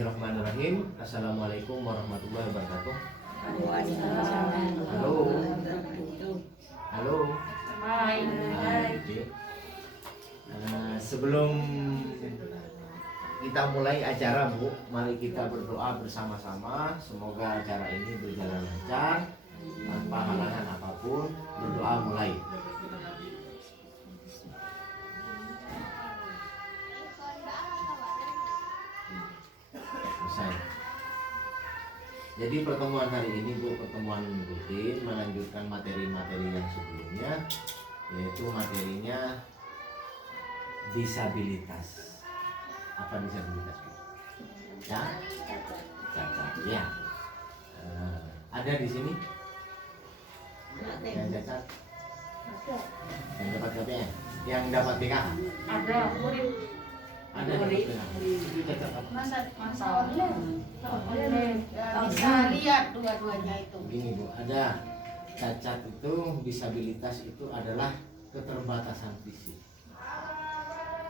Bismillahirrahmanirrahim. Assalamualaikum warahmatullahi wabarakatuh. Halo. Halo. Hai. Sebelum kita mulai acara, Bu, mari kita berdoa bersama-sama. Semoga acara ini berjalan lancar tanpa halangan apapun. Berdoa mulai. Jadi pertemuan hari ini, Bu, pertemuan rutin melanjutkan materi-materi yang sebelumnya, yaitu materinya disabilitas. Apa disabilitas, Bu? Ya? Cacat. Ya. Ada di sini? Yang cacat? Yang dapat KPM? Yang dapat BKA? Ada murid. Ada di BKA. Itu cacat apa? Masa bisa lihat dua-duanya itu. Begini, Bu, ada cacat itu, disabilitas itu adalah keterbatasan fisik,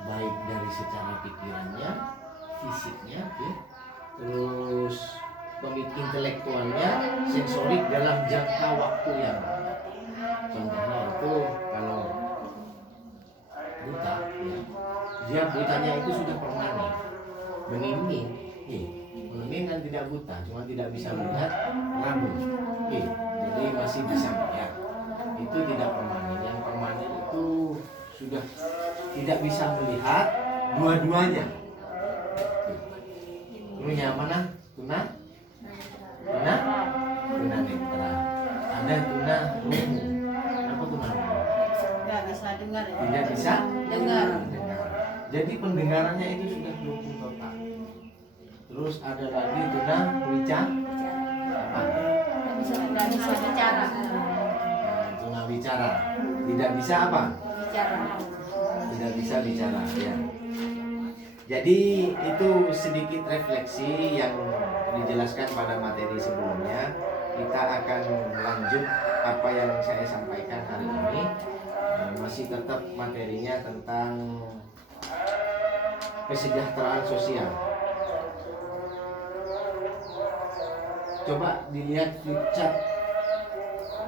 baik dari secara pikirannya, fisiknya, ya, terus intelektualnya, sensorik dalam jangka waktu yang contohnya itu kalau buta, ya, dia butanya itu sudah permanen, bening-bening, bening dan tidak buta, cuma tidak bisa melihat rambut, jadi masih bisa melihat. Itu tidak permanen. Yang permanen itu sudah tidak bisa melihat dua-duanya. Punya mana? Tuna netra. Ada tuna rungu. Apa tuna rungu? Tidak bisa dengar. Tidak bisa dengar. Jadi pendengarannya itu sudah lumpuh total. Terus ada lagi tuna wicara. Apa? Tidak bisa bicara. Tuna bicara. Tidak bisa apa? Bicara. Tidak bisa bicara, ya. Jadi itu sedikit refleksi yang dijelaskan pada materi sebelumnya. Kita akan lanjut apa yang saya sampaikan hari ini. Masih tetap materinya tentang kesejahteraan sosial. Coba dilihat flip chart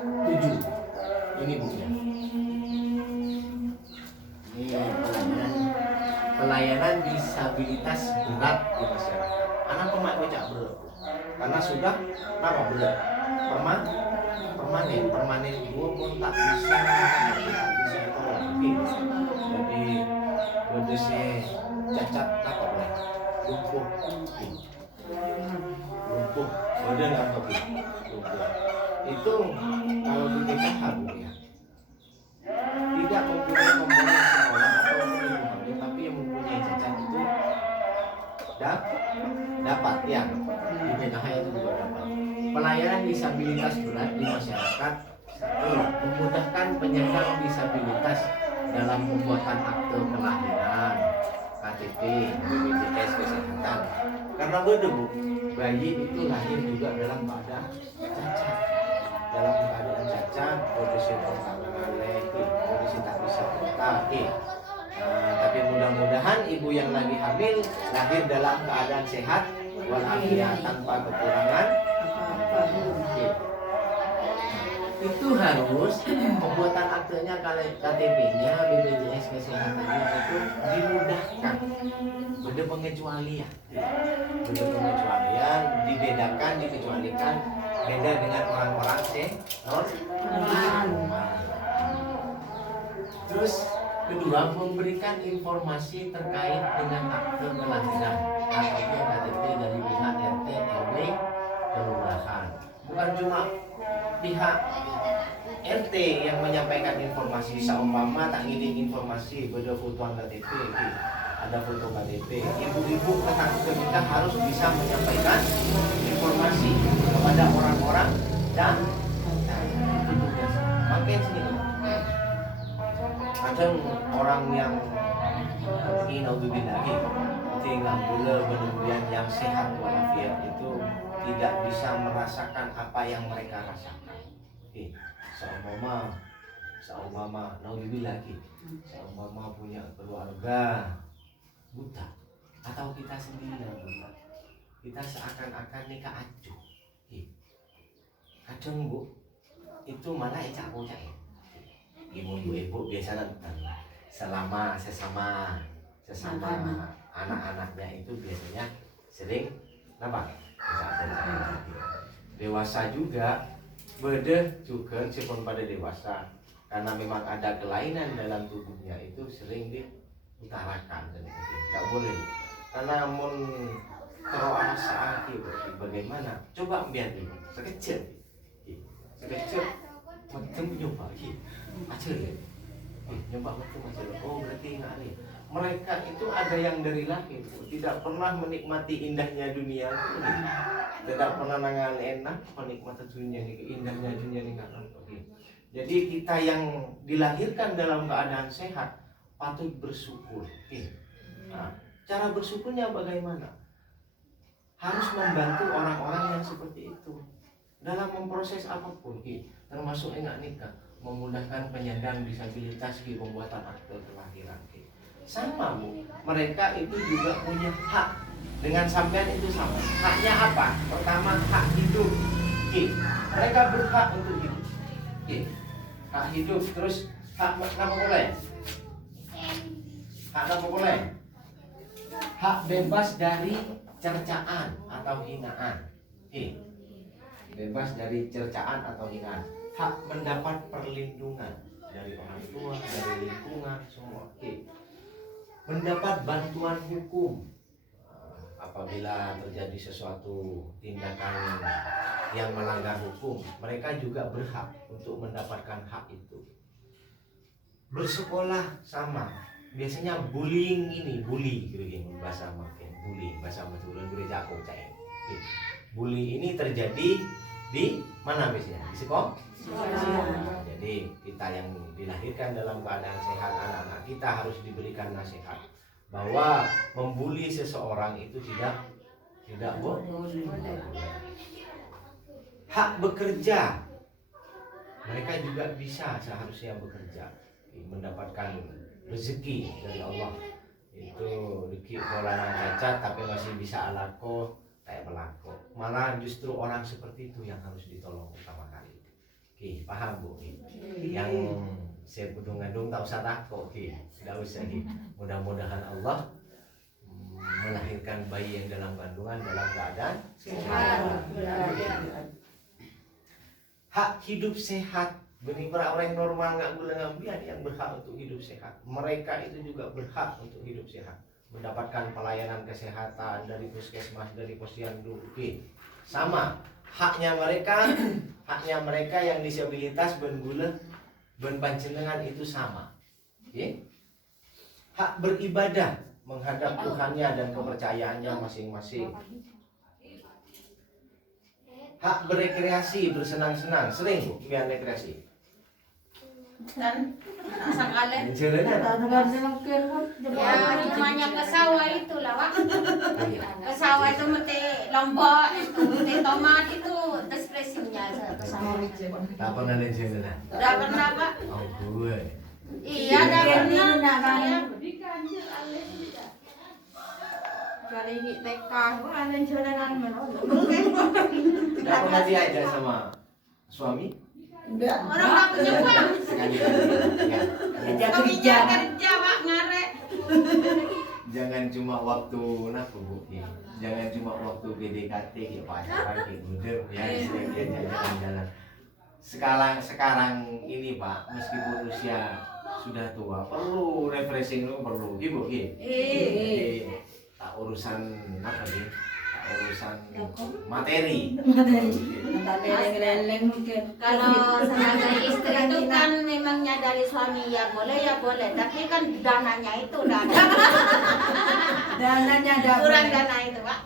7. Ini bukunya. Ini pelayanan disabilitas berat di masyarakat. Anak pemakai kocak berat, karena sudah apa berat? Permanen gua pun tak bisa tolong. Jadi kondisi cacat apa boleh? Lumpuh, badan apa bu? Lumpuh. Itu kalau di TKH, Bu, ya, tidak mempunyai komponen sekolah atau mempunyai, tapi yang mempunyai cacat itu dapat ya, di PKH itu juga dapat. Pelayanan disabilitas berat di masyarakat memudahkan penyandang disabilitas dalam pembuatan akte kelahiran, KTP, BPJS kesehatan. Karena betul, Bu, bayi itu lahir juga dalam keadaan cacat. Dalam keadaan cacat, kondisi kondisi tak bisa buta. Tapi mudah-mudahan ibu yang lagi hamil lahir dalam keadaan sehat walafiat tanpa kekurangan. Itu harus pembuatan aktenya, KTP-nya, BPJS kesehatannya itu dimudahkan. Beda pengecualian, dibedakan, dikecualikan, beda dengan orang-orang normal. Terus kedua, memberikan informasi terkait dengan akte kelahiran atau KTP dari pihak RT, RW, kelurahan. Bukan cuma pihak RT yang menyampaikan informasi. Seumpama tak ngirim informasi beda fotoan KTP, ada foto KTP. Ibu-ibu ketika harus bisa menyampaikan informasi kepada orang-orang dan itu tugas. Makin sini kadang orang yang ini naudzubillahi tinggal gula berlebihan yang sehat walafiat itu tidak bisa merasakan apa yang mereka rasakan. Seumpama naudzubillahi, seumpama punya keluarga buta atau kita sendiri yang buta, kita seakan-akan nikah acuh. Kadang Bu, itu malah aku cak. Ibu-ibu biasa nonton selama sesama anak-anaknya itu biasanya sering apa? Dewasa juga beda juga meskipun pada dewasa karena memang ada kelainan dalam tubuhnya itu sering diutarakan dan tidak boleh karena mun kalau asa bagaimana coba biar dulu sekecil macam nyoba aja ya nyoba macam oh berarti nggak ada. Mereka itu ada yang dari lahir tidak pernah menikmati indahnya dunia ini, tidak pernah nangan enak menikmati dunia ini, indahnya dunia ini nggak ngerti. Jadi kita yang dilahirkan dalam keadaan sehat patut bersyukur. Nah, cara bersyukurnya bagaimana? Harus membantu orang-orang yang seperti itu dalam memproses apapun, termasuk enggak nikah, memudahkan penyandang disabilitas di pembuatan akte kelahiran. Sama Bu, mereka itu juga punya hak dengan sampean itu sama. Haknya apa? Pertama hak hidup. Mereka berhak untuk hidup. Hak hidup, terus hak apa boleh? Hak apa boleh? Hak bebas dari cercaan atau hinaan. Bebas dari cercaan atau hinaan. Hak mendapat perlindungan dari orang tua, dari lingkungan, semua. Mendapat bantuan hukum apabila terjadi sesuatu tindakan yang melanggar hukum, mereka juga berhak untuk mendapatkan hak itu. Bersekolah sama, biasanya bullying ini, bully gitu bahasa makin bully, bahasa betul gereja aku cek. Bully ini terjadi di mana biasanya? Di sekolah. Jadi kita yang dilahirkan dalam keadaan sehat, anak-anak kita harus diberikan nasihat bahwa membuli seseorang itu tidak boleh. Hak bekerja, mereka juga bisa seharusnya bekerja, mendapatkan rezeki dari Allah. Itu rezeki bolana cacat tapi masih bisa alako kayak pelako. Malah justru orang seperti itu yang harus ditolong utama kali. Paham Bu? Yang saya budung-gadung tak usah takut, tidak usah. Mudah-mudahan Allah melahirkan bayi yang dalam kandungan dalam keadaan sehat. Hak hidup sehat. Bagi para orang yang normal nggak boleh ngambil yang berhak untuk hidup sehat. Mereka itu juga berhak untuk hidup sehat, mendapatkan pelayanan kesehatan dari puskesmas, dari posyandu. Sama. Haknya mereka yang disabilitas ben panjenengan itu sama. Hak beribadah menghadap Tuhannya dan kepercayaannya masing-masing. Hak berekreasi, bersenang-senang, sering Bu biar rekreasi. Dan sekali Jalannya ya namanya ke sawah itu lah Wak. Ke sawah itu mesti lombok, itu mesti tomat itu ekspresinya ke sawah. tak pernah jalan. Udah pernah Pak? Oh gue. Iya udah pernah. Saya Kali ini TK, ada jalanan menolak. Tidak pernah diajak sama suami? Enggak. orang tak punya uang. Sekali. Ya. Kerja Pak ngarek. Jangan cuma waktu Bu. Jangan cuma waktu PDKT ya pacaran kayak muda ya istilahnya jalan-jalan. Sekarang ini Pak, meskipun usia sudah tua, perlu refreshing lu perlu, Bu. Tak urusan apa nih? Tak urusan materi. Leleng mungkin. Kalau sebagai istri itu kan memang nyadari suami ya boleh, tapi kan dananya itu udah ada. Dananya ada. Kurang dana itu Pak.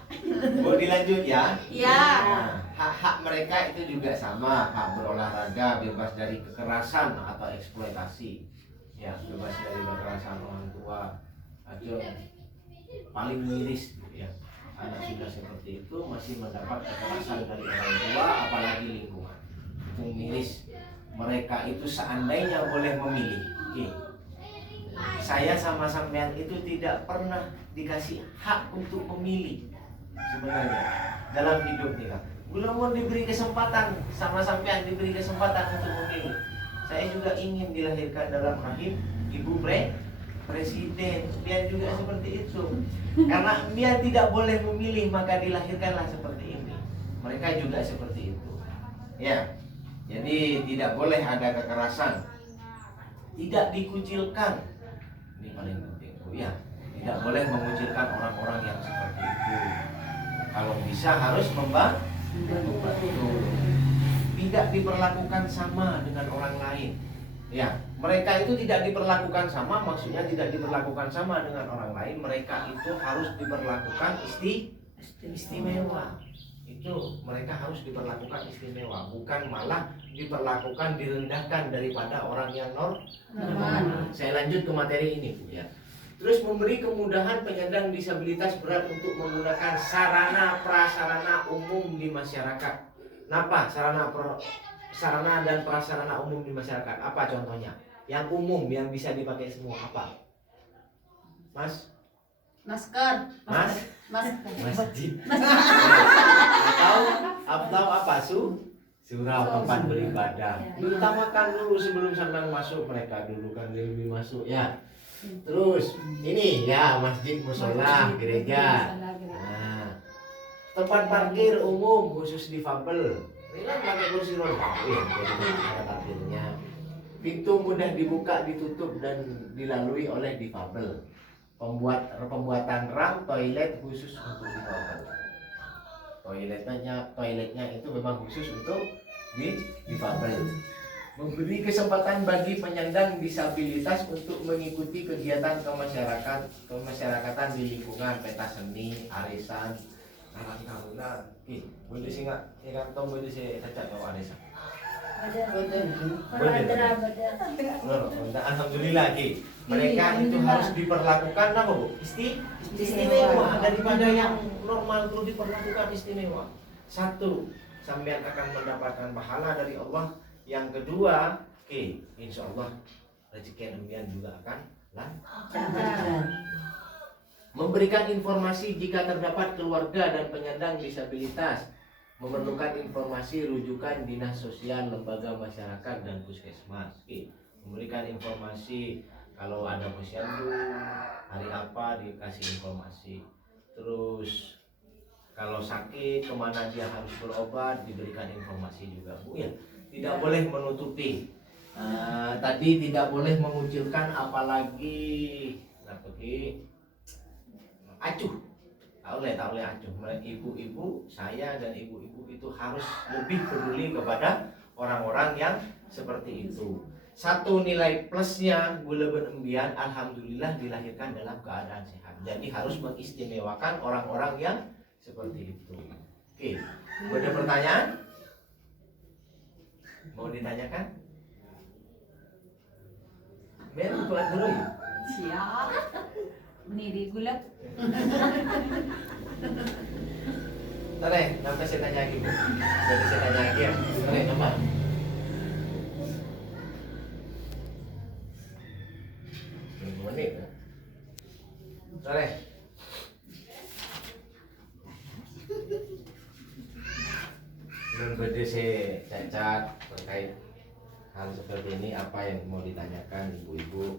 Mau dilanjut ya? Iya. Nah, hak-hak mereka itu juga sama, hak berolahraga, bebas dari kekerasan atau eksploitasi. Ya, bebas dari kekerasan orang tua. Aduh, paling miris gitu ya. Anak sudah seperti itu masih mendapat kekerasan dari orang tua, apalagi lingkungan. Itu miris. Mereka itu seandainya boleh memilih. Saya sama sampean itu tidak pernah dikasih hak untuk memilih. sebenarnya dalam hidup nih Kak. Bila mau diberi kesempatan sama sampean, diberi kesempatan untuk memilih, saya juga ingin dilahirkan dalam rahim ibu presiden. Biar juga seperti itu. Karena dia tidak boleh memilih, maka dilahirkanlah seperti ini. Mereka juga seperti itu. Ya. Jadi tidak boleh ada kekerasan. Tidak dikucilkan. Ini paling penting. Ya. Tidak boleh mengucilkan orang-orang yang seperti itu. Kalau bisa harus membantu. Tidak diperlakukan sama dengan orang lain. Ya, mereka itu tidak diperlakukan sama, maksudnya tidak diperlakukan sama dengan orang lain. Mereka itu harus diperlakukan istimewa. Itu mereka harus diperlakukan istimewa, bukan malah diperlakukan direndahkan daripada orang yang normal. Saya lanjut ke materi ini, Bu ya. Terus memberi kemudahan penyandang disabilitas berat untuk menggunakan sarana prasarana umum di masyarakat. Kenapa sarana dan prasarana umum di masyarakat? Apa contohnya? Yang umum yang bisa dipakai semua apa? Mas? Masker. Mas? Masker. Masjid. Atau apa? Surau tempat beribadah. Diutamakan dulu sebelum sampai masuk, mereka dulu kan lebih masuk ya. Terus ini ya masjid, musola, gereja. Nah, tempat parkir umum khusus difabel. Ini kan pakai kursi roda. Ada parkirnya. Pintu mudah dibuka, ditutup dan dilalui oleh difabel. Pembuatan ram toilet khusus untuk difabel. Toiletnya itu memang khusus untuk difabel. Memberi kesempatan bagi penyandang disabilitas untuk mengikuti kegiatan kemasyarakatan di lingkungan, pentas seni, arisan, karang taruna. Boleh sih nggak? Kantong boleh sih cacat kalau arisan. Alhamdulillah Ki. Mereka itu harus diperlakukan apa Bu? Istimewa daripada yang normal itu diperlakukan istimewa. Satu, sampean akan mendapatkan pahala dari Allah. Yang kedua, insya Allah rezeki ambian juga akan lancar. Memberikan informasi jika terdapat keluarga dan penyandang disabilitas memerlukan informasi rujukan dinas sosial, lembaga masyarakat dan puskesmas. Memberikan informasi kalau ada posyandu, hari apa dikasih informasi. Terus kalau sakit kemana dia harus berobat diberikan informasi juga Bu ya. Tidak boleh menutupi. Tadi tidak boleh mengucilkan, apalagi acuh. Tak boleh acuh. Ibu-ibu, saya dan ibu-ibu itu harus lebih peduli kepada orang-orang yang seperti itu. Satu nilai plusnya gula benembian, alhamdulillah dilahirkan dalam keadaan sehat. Jadi harus mengistimewakan orang-orang yang seperti itu. Oke, ada pertanyaan? Mau ditanyakan? Mer, tuan dulu ya? Siap. Meniri gula. Tare, nanti saya tanya lagi Bu. Jadi saya tanya lagi ya. Tare, nama? Menit ya? Tare. Belum beda saya cacat terkait hal seperti ini, apa yang mau ditanyakan ibu-ibu?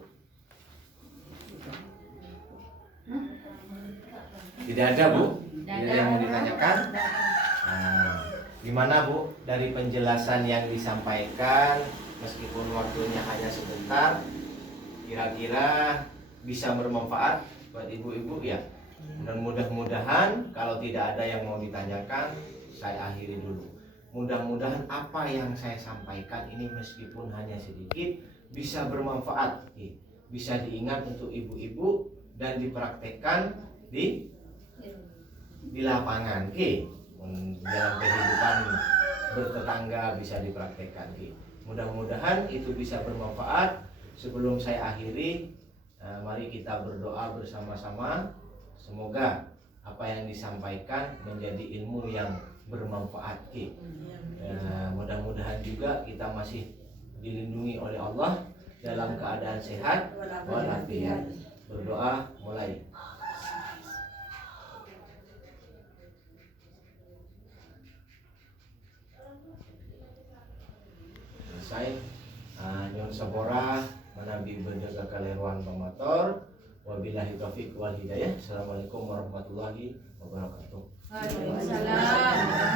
Tidak ada Bu? Tidak ada yang mau ditanyakan? Nah, gimana Bu dari penjelasan yang disampaikan, meskipun waktunya hanya sebentar, kira-kira bisa bermanfaat buat ibu-ibu ya? Dan mudah-mudahan kalau tidak ada yang mau ditanyakan, saya akhiri dulu. Mudah-mudahan apa yang saya sampaikan ini meskipun hanya sedikit bisa bermanfaat, bisa diingat untuk ibu-ibu dan dipraktekkan di lapangan, dalam kehidupan bertetangga bisa dipraktekkan. Mudah-mudahan itu bisa bermanfaat. Sebelum saya akhiri, mari kita berdoa bersama-sama. Semoga apa yang disampaikan menjadi ilmu yang bermanfaat. Mudah-mudahan juga kita masih dilindungi oleh Allah dalam keadaan sehat walafiat. Berdoa mulai. selesai. Nyon sabora manabi berjaga kaleruan pamator. Wabillahi taufiq wal hidayah. Assalamualaikum warahmatullahi wabarakatuh. Waalaikumsalam.